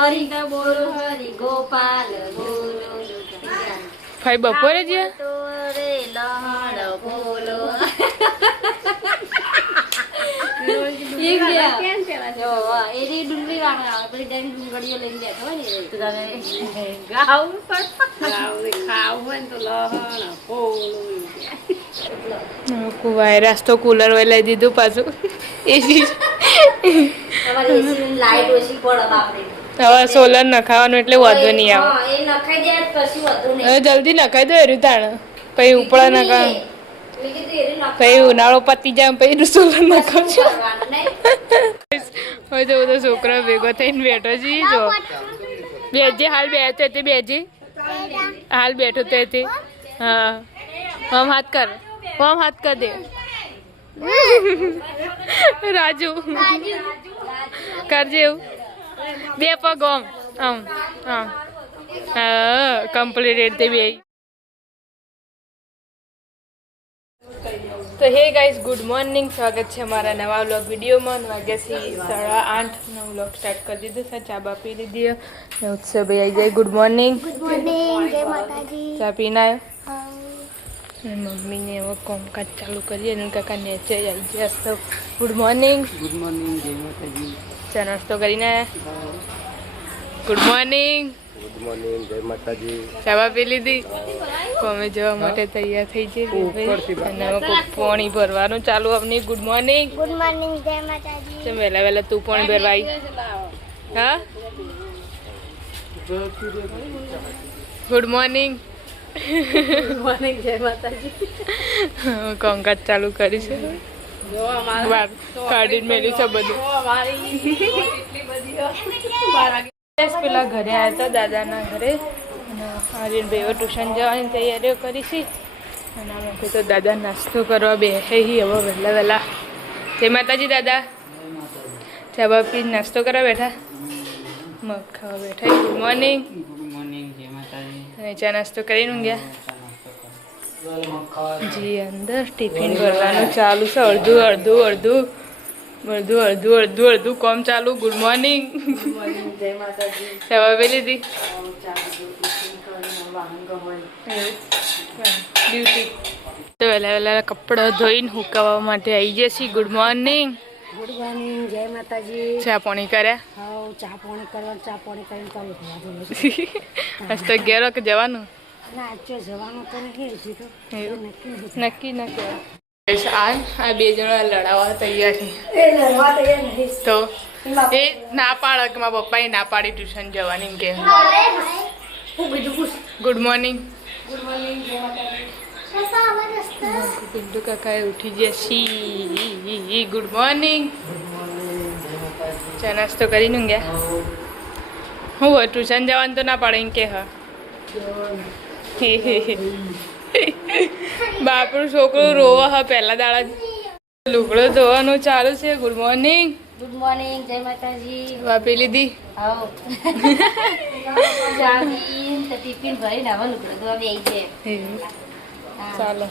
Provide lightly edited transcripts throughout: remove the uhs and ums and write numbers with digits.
ગોવિંદ બોલો હરી ગોપાલ બોલો ભાઈ બપોરે જ તો રે લહણ બોલો એની ડુંગળી વાળા બધી ડુંગળીઓ લઈને બેઠો ને ખાવું હોય તો લહણ બોલો વાયરસ તો કુલર હોય લઈ દીધું પાછું એસી લાઈટ ઓછી પડે આપણે હવે સોલર નખાવાનું એટલે વાંધો નહીં આવે એ નખાઈ દે કશું વધુ નહીં હવે જલ્દી નખાઈ દો એરું તાણ પછી ઉપડા નખા પછી ઉનાળો પતી જાય પછી સોલર નખાવજો હવે તો બધો છોકરો ભેગો થઈને બેઠો છે જો બેજે હાલ બેઠો તે બેજે હાલ બેઠો તે હા હમ હાથ કર દે રાજુ કરજે એવું બે પગ આમ હા કમ્પ્લીટ તે બે તો હે ગાઈઝ ગુડ મોર્નિંગ સ્વાગત છે મારા નવા વ્લોગ વિડીયોમાં વાગ્યાથી 8:30નો વ્લોગ સ્ટાર્ટ કરી દીધું છે ચા બા પી લીધી ઉત્સવ ભાઈ આવી જાય ગુડ મોર્નિંગ જય માતાજી ચા પીને આવ્યો મમ્મીને એવો કામકાજ ચાલુ કરીએ અને કાકા નેચે આવી ગયા તો ગુડ મોર્નિંગ જય માતાજી ચા નાસ્તો કરીને ગુડ મોર્નિંગ જય માતાજી ચા બા પી લીધી કોમે જવા માટે તૈયાર થઈ જઈ અને હવે કોઈ પાણી ભરવાનું ચાલુ આપની ગુડ મોર્નિંગ જય માતાજી ચમ વહેલા વહેલા તું પાણી ભરવાઈ હા ગુડ મોર્નિંગ જય માતાજી કામકાજ ચાલુ કરી છે કાઢીને મેલી છે બધું પેલા ઘરે આવ્યા હતા દાદાના ઘરે અને આર્યન ભાઈઓ ટ્યુશન જવાની તૈયારીઓ કરી છે અને આમાંથી તો દાદા નાસ્તો કરવા બેસે હવે વહેલા વહેલા જય માતાજી દાદા ચા બા પી નાસ્તો કરવા બેઠા મગ ખાવા બેઠા ગુડ મોર્નિંગ જય માતાજી અને ચા નાસ્તો કરીને ગયા જી અંદર ટિફિન ભરવાનું ચાલુ છે અડધું કોમ ચાલુ ગુડ મોર્નિંગ જય માતાજી ચા પી લીધી ડ્યુટી તો વહેલા કપડાં ધોઈને સુકાવવા માટે આવી જશે ગુડ મોર્નિંગ ગુડ મોર્નિંગ જય માતાજી ચા પાણી કર્યા હા ચા પાણી કરીને ચાલુ થવા આજ તો ઘેર કે જવાનું ના જવાનું તો નહીં હજી તો નક્કી આ બે જણા લડાવવા તૈયાર છે એ લડવા તૈયાર નહીં તો એ ના પાડે કે મારા પપ્પાએ ના પાડી ટ્યુશન જવાની એમ કે ગુડ મોર્નિંગ ગુડ મોર્નિંગ જય માતાજી ગુડ્ડુ કાકાએ ઉઠી ગયા છી ગુડ મોર્નિંગ ચા નાસ્તો કરીને ગયા હું ટ્યુશન જવાનું તો ના પાડે એમ કે હા બાપરું છોકરું રોવા હા પહેલા દાડા લુગડો ધોવાનું ચાલુ છે ગુડ મોર્નિંગ ગુડ મોર્નિંગ જય માતાજી વાપી લીધી આવો ટિફિન ભરીને આવવાનું બધું આવી છે ચાલો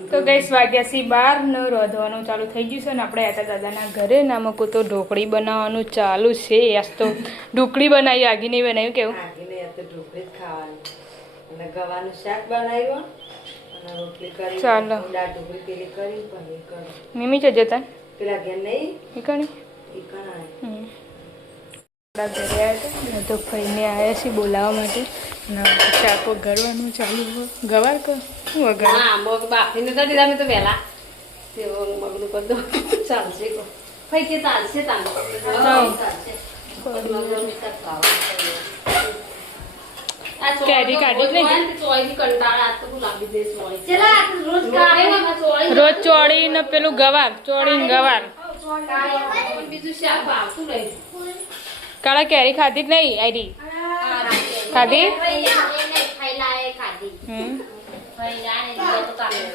તો ગઈસ વાગ્યાથી 12 રોધવાનું ચાલુ થઈ ગયું છે ને આપણે હતા દાદાના ઘરે ને આમાં કોઈ તો ઢોકળી બનાવવાનું ચાલુ છે આજ તો ઢોકળી બનાવી આગી નહીં બનાવ્યું કેવું ઢોકળી જ ખાવાની અને ગવાનું શાક બનાવ્યું અને રોટલી કરી ચાલો દાળ ઢોકળી પેલી કરી પનીર કરી મમ્મી છે જતા પેલા ઘેર નહીં એ કણી એ કણાય ઘરે આવ્યા હતા તો ફઈને આવ્યા છીએ બોલાવવા માટે ચાકો ગરવાનું ચાલુ ગવાર કર શું વગર હા મગ બાફીને તો દીધા મેં તો વહેલા તે મગનું કરી દો ચાલશે ફઈ કે ચાલશે તાંગો કેરી કાઢી નહીં રોજ ચોળી ને પેલું ગવાર ચોળી ને ગવાર બીજું શાક ભાવતું નહીં કાળા કેરી ખાધી જ નહીં આરી ખાધી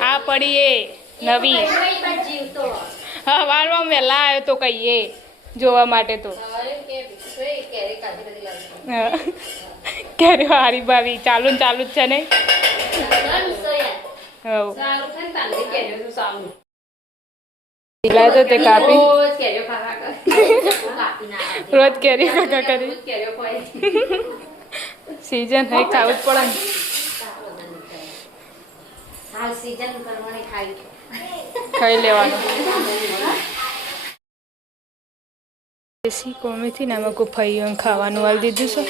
આ પડી એ નવી હા વારમાં વહેલા આવ્યો તો કહીએ જોવા માટે તો કેરી હારી ભાવી ચાલુ જ છે ને તો તે કાપી રોજ કેરી કાકા કરી સીઝન હે ખાવું જ પડે ને. હાલ સીઝન કરવાની ખાઈ ખાઈ લેવાનું. દેશી કોમેથી ને આમાં કોઈ ફાઈઓ ખાવાનું વાળી દીધું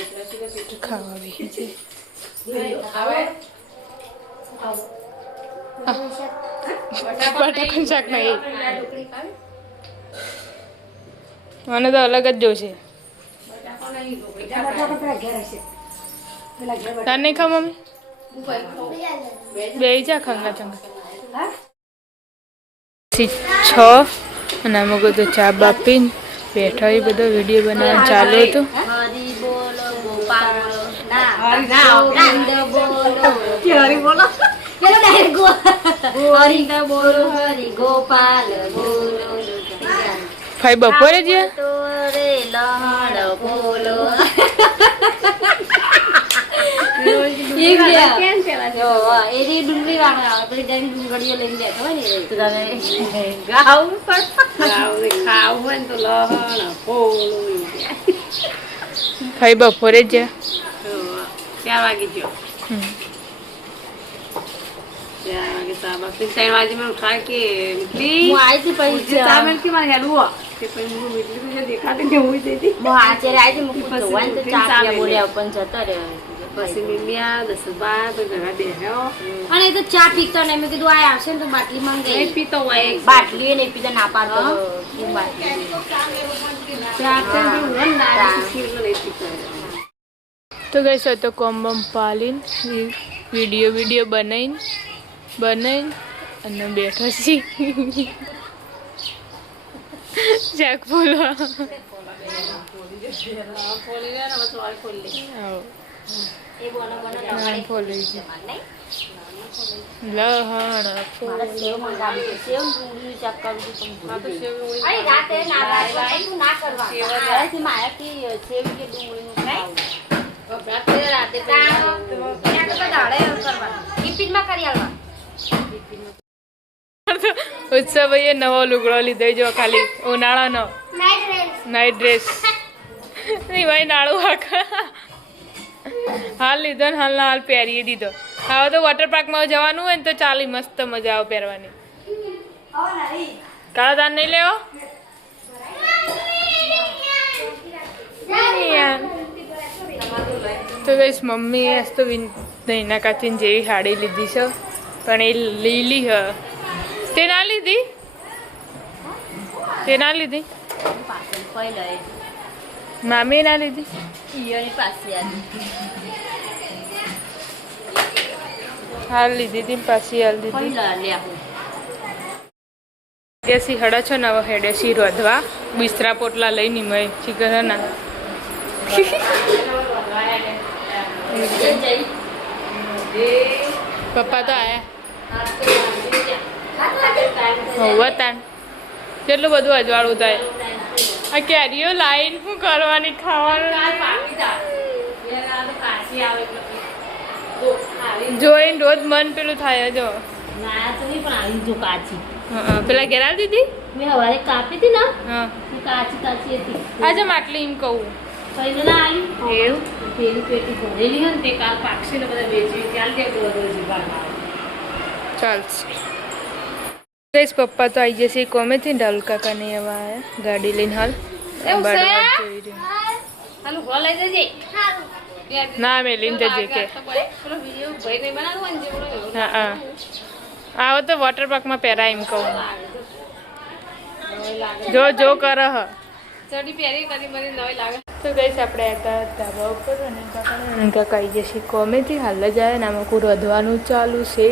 છે ખાવા બી છે. બટાકાનું શાક નહીં મને તો અલગ જ જોશે. તાર નહીં ખાવ મમ્મી બે જા ખાંગા ચંગા 6 અને આમાં બધું ચા બાપીને બેઠા એ બધો વિડીયો બનાવવાનું ચાલુ હતું. ભાઈ બપોરે જ ડુંગળી વાળો ડુંગળીઓ લઈને બેઠો હોય ને ખાવું હોય ને તો લહણ ભાઈ બપોરે જ 4 વાગે ગયો 4 વાગે સાબા 3 વાગે મેં ઉઠા કે નીકળી હું આવી હતી પછી ચા મેં કે મારે હેડવું તે પછી હું નીકળી તો દેખાતી ને હું જઈતી હું આજે આવી હતી મુકું તો વન તો ચા પીવા બોલ્યા પણ જતો રહ્યો પછી મિલિયા 10 બાર તો ઘરે બેહ્યો અને તો ચા પીતો ને મેં કીધું આ આવશે ને તો બાટલી માંગે નહીં પીતો હોય બાટલી નહીં પીતો ના પાડતો કે બાટલી ચા તો હું ના નહીં પીતો. તો ગઈ તો કોમ બમ પાલીને વિડીયો બનાવીને અને બેઠો છી જાક બોલવા ઉત્સવ ભાઈએ નવો લુગડો લીધો જો ખાલી ઉનાળાનો નાઇટ ડ્રેસ નહીં ભાઈ નાળું હાલ લીધો ને હાલ પહેરીએ દીધો. હવે તો વોટર પાર્કમાં જવાનું હોય ને તો ચાલી મસ્ત મજા આવે પહેરવાની. કાળા દાન નહીં લેવો તો કઈશ મમ્મી આજ તો દહીના કાચીને જેવી સાડી લીધી છે પણ એ લીલી હ તે ના લીધી મામી ના લીધી હાલ લીધી હતી પાછી હાલ દીધી. દેશી હડા છો ને હવે હેડેસી રોધવા બિસ્તરા પોટલા લઈને મય શીખર ના પપ્પા તો આયા તાન કેટલું બધું અજવાળું થાય. આ કેરીઓ લાઈન શું કરવાની ખાવાનું જોઈને રોજ મન પેલું થાય જો પેલા ઘેરાલ દીધી મેં હવારે કાપી હતી ને હા કાચી હતી આજે માટલી એમ કહું ચાલશે. પપ્પા તો આવી જશે કોમેથી ઢાલ કાકા નહીં હવે આયા ગાડી લઈને હાલ ના મેં લઈને જજે કે હા આવો તો વોટર પાર્કમાં પહેરાય એમ કહું જો કર હ ચડી પહેરી કરી મને નવી લાગે. તો ગઈશ આપણે હતા ધાબા ઉપર અને કાકા આવી જશે કોમેથી હાલ જ આવે ને આમાં કોઈ વધવાનું ચાલુ છે.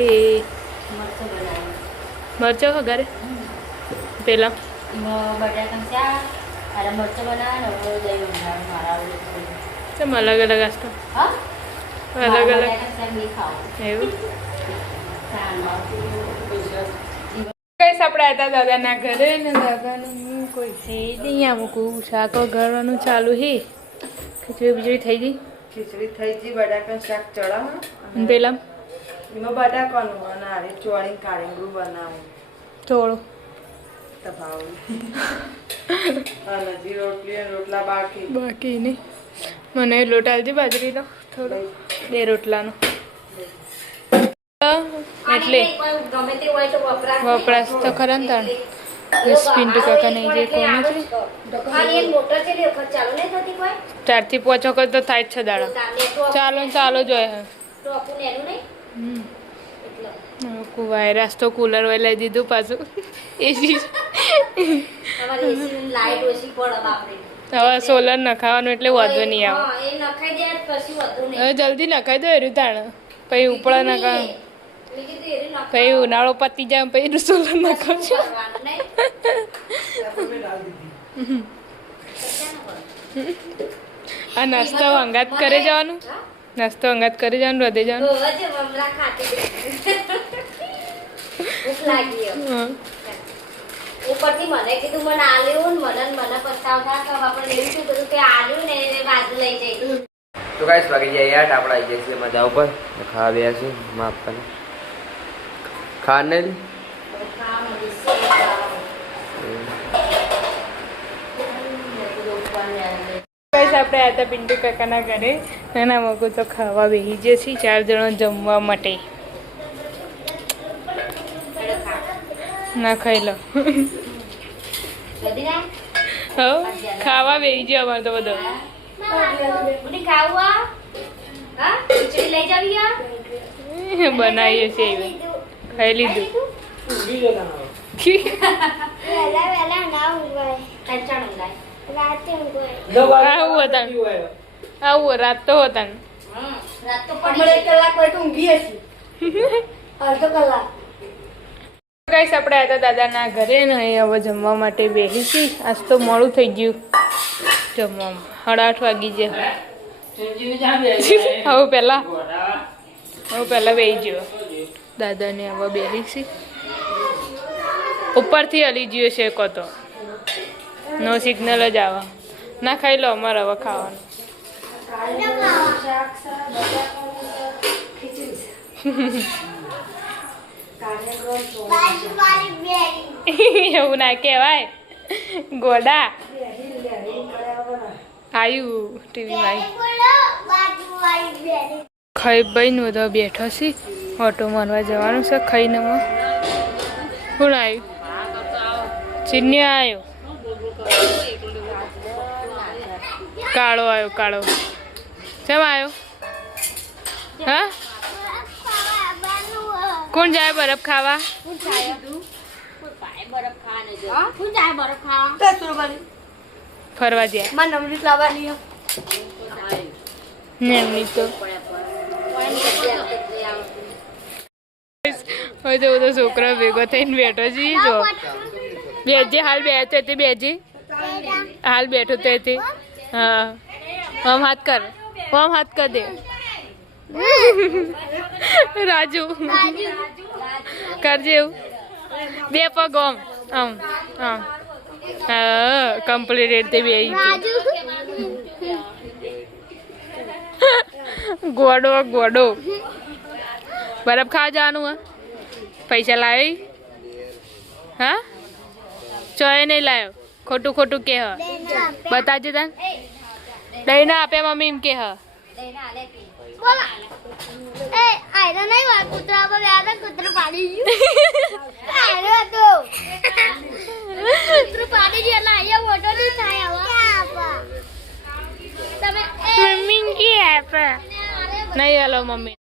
મરચો વઘારે પેલા ચમ અલગ અલગ આસ્તો અલગ અલગ એવું. કઈશ આપણે હતા દાદાના ઘરે ને દાદાનું કોઈ છે નહીં અમુક શાક વઘારવાનું ચાલુ હે. ખીચડી બીજડી થઈ ગઈ બટાકાનું શાક ચડાવો પેલા એમાં બટાકાનું અને ચોળી કાળીંગું બનાવું થોડું તો ભાવ અને હજી રોટલી અને રોટલા બાકી. બાકી નહીં. મને લોટ આલજે બાજરીનો થોડો 2 રોટલાનો. એટલે ગમે તે હોય તો વપરાશ તો ખરા ને તાણ. 10 પિન્ટુ કાકા નહીં જે કોને છે ખાલી એક મોટર છે ને વખત ચાલુ નહીં થતી કોઈ 4 થી 5 વખત તો થાય જ છે દાડા. ચાલો ને ચાલો જોઈએ હે. તો આપણને એનું નહીં વાયરસ તો કુલર હોય લઈ દીધું પાછું. એસી તમારી એસી લાઈટ ઓછી પડે બાપરે. હવે સોલર નખાવાનું એટલે વાંધો નહીં આવે. હા એ નખાઈ દે પછી વધુ નહીં. હવે જલ્દી નખાઈ દો એરું તાણ. પછી ઉપડા નખા મેં કીધું એરી નખાઈ પછી ઉનાળો પતી જાય પછી સોલર નખાવજો. કરવાનું નહીં. આ નાસ્તો અંગાત કરે જવાનું. નાસ્તો અંગાત કરી જવાનું હૃદય જવાનું. હજે મમરા ખાતી ભૂખ લાગી હવે. હા. ઉપરથી મને કીધું મને આલ્યું ને મને પસ્તાવતા કે આપણે એવું શું કીધું કે આલ્યું ને એને બાજુ લઈ જઈ. તો ગાઈસ વાગી જાય 8 આપણે આવી જઈએ છીએ મજા ઉપર ખાવા બેયા છે માં આપવાને ખાને ગાઈસ આપણે આ હતા પિન્ટુ કાકાના ઘરે. નાના મગુ તો ખાવા બેસી જઈએ છીએ 4 જણા જમવા માટે. ના ખાઈ લો. બધી ના હવે ખાવા બેસી જાય અમારે તો બધો. બધી ખાવું આ હા ખીચડી લઈ જાવી આ બનાવીએ છીએ એવું. ખાઈ લીધું. વેલા ના ઊંઘાય કંચાણ ઊંઘાય. રાતે ઊંઘાય આવું હતા આવું રાત તો હતા રાત તો પડી કલાક હોય તો ઊંઘી હશે અડધો કલાક. ગાઈસ આપણે આ હતા દાદાના ઘરે ને હવે જમવા માટે બેસી છીએ. આજ તો મોડું થઈ ગયું જમવામાં. 8:30 વાગી ગયા. હવે પહેલા બેસી ગયો દાદાને. હવે બેસી છીએ. ઉપરથી હલી ગયો છે કો તો નો સિગ્નલ જ આવે. ના ખાઈ લો અમારે હવે ખાવાનું. એવું ના કહેવાય ગોડા. આવ્યું ટીવીમાં ખાઈ ભાઈ નું બધા બેઠો છે. ઓટો મારવા જવાનું છે ખાઈને. કોણ આવ્યું? ચીન્યો આવ્યો. કાળો આવ્યો કાળો. કેમ આવ્યો? હા કોણ જાય બરફ ખાવા? ફરવા જાય નમરીત લાવવાની ને એમની તો હવે તો બધો છોકરા ભેગો થઈને બેઠો છે. જો બેજે હાલ બેઠો તે બેજે હાલ બેઠો તો તે. હા આમ હાથ કર દે. રાજુ કરજે એવું. 2 પગ આમ આમ આમ. હા કમ્પ્લીટ તે બે ગોડો બરફ ખાવા જવાનું હા. પૈસા લાવી હા ચોય નહીં લાવ્યો. ખોટું કે હ બતાજે તને. દહીં ના આપે મમ્મી એમ કે હ. એ આયરો નહીં હોય કૂતરા પર યાદ કૂતરું પાડી ગયું આયરો હતો કૂતરું પાડી ગયું એટલે અહીંયા મોટો નહીં થાય હવે તમે મમ્મી કે આપે નહીં હાલો મમ્મી.